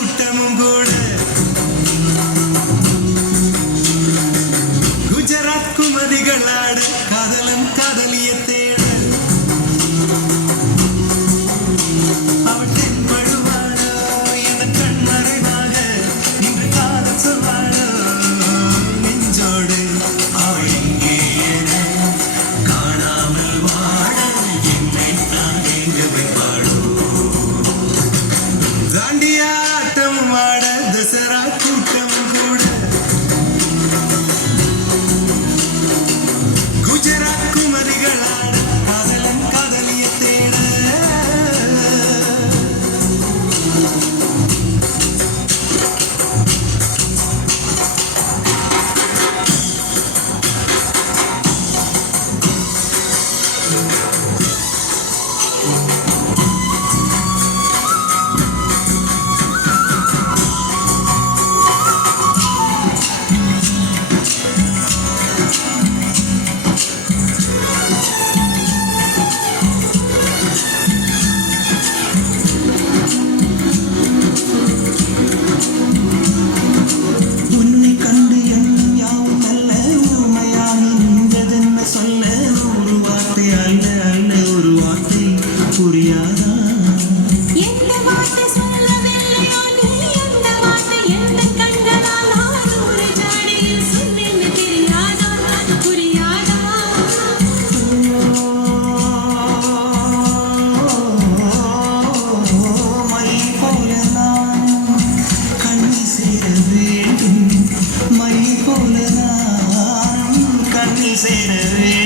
கூட்டமும் கூட குஜராத் குமரிகளாட காதலன் காதலிய தேட அவள் தென்படுவாளோ என கண்மறைவாக இன்று காதல் சொல்வாளோ நெஞ்சோடு அவள் எங்கே என காணாமல் வாழ என்னை தான் எங்க வைப்பாளோ தாண்டியாட்டம் வாட தசரா கூட்டம் கூட குஜராத் குமரிகளாட காதலன் காதலிய தேட உன்னை கண்டு எண்ணம் யாவும் அல்ல ஊமையாகி நின்றதென்ன சொல்ல ஒரு வார்த்தை அல்ல அல்ல ஒரு வார்த்தை புரியாதா எந்த வார்த்தை சொல்லவில்லையோ நீ எந்த வார்த்தை எந்த கண்களால் ஆனூறு ஜாடியில் சொன்னேன்னு தெரியாதா புரியாதா மை போல நான் கண்ணி சேர வேண்டும் மை போல நான் கண்ணி சேர வேண்டும்